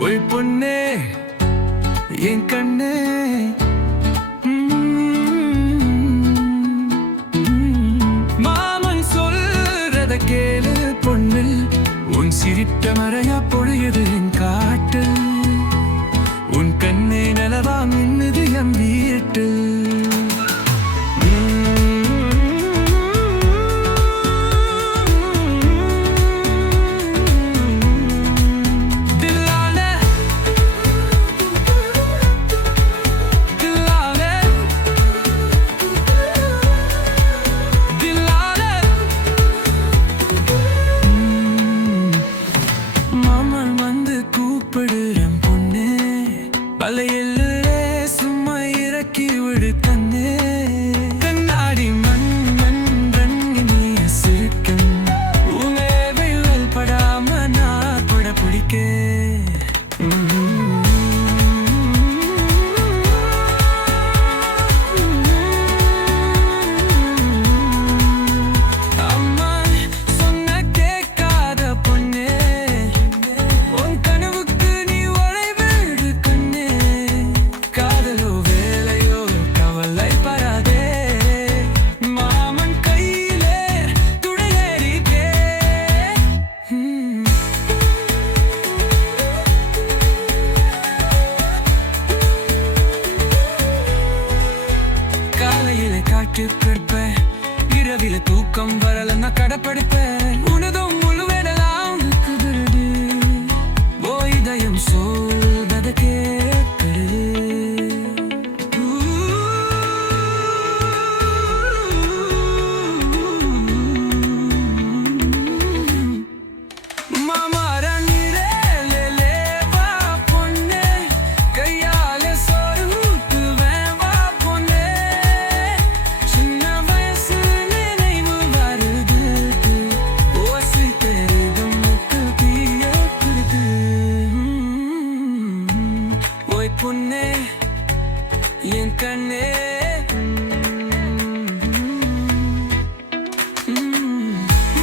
Y பொண்ணே என் கண்ணே. மாமன் சொல்றத கேளு பொண்ணு. உன் சிரித்த மறையா பொழியது என் காட்டு உன் கண்ணே நலவா மின்னுது என் வீட்டு வலையில் தூக்கம் பொண்ணே என் கண்ணே.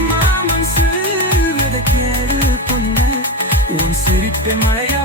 மாமன் சொல்வத கேளு பொண்ணு உன் சிரிப்பை மழையா